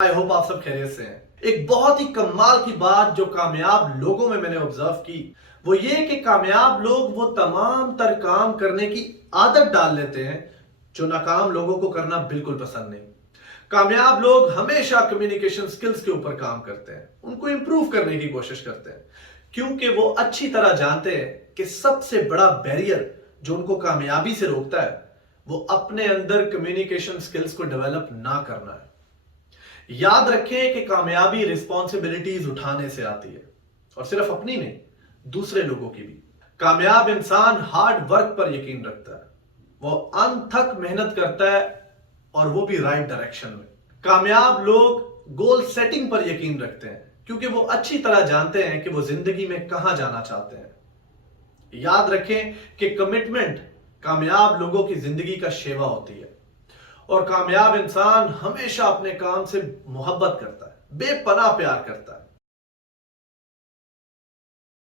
I hope आप सब खैरियत से हैं। एक बहुत ही कमाल की बात जो कामयाब लोगों में मैंने ऑब्जर्व की वो ये कि कामयाब लोग वो तमाम तर काम करने की आदत डाल लेते हैं जो नाकाम लोगों को करना बिल्कुल पसंद नहीं। कामयाब लोग हमेशा कम्युनिकेशन स्किल्स के ऊपर काम करते हैं, उनको इंप्रूव करने की कोशिश करते हैं, क्योंकि वो अच्छी तरह जानते हैं कि सबसे बड़ा बैरियर जो उनको कामयाबी से रोकता है वो अपने अंदर कम्युनिकेशन स्किल्स को डेवलप ना करना है। याद रखें कि कामयाबी रिस्पॉन्सिबिलिटीज उठाने से आती है, और सिर्फ अपनी नहीं, दूसरे लोगों की भी। कामयाब इंसान हार्ड वर्क पर यकीन रखता है, वो अनथक मेहनत करता है, और वो भी राइट डायरेक्शन में। कामयाब लोग गोल सेटिंग पर यकीन रखते हैं, क्योंकि वो अच्छी तरह जानते हैं कि वो जिंदगी में कहां जाना चाहते हैं। याद रखें कि कमिटमेंट कामयाब लोगों की जिंदगी का शेवा होती है, और कामयाब इंसान हमेशा अपने काम से मोहब्बत करता है, बेपनाह प्यार करता है।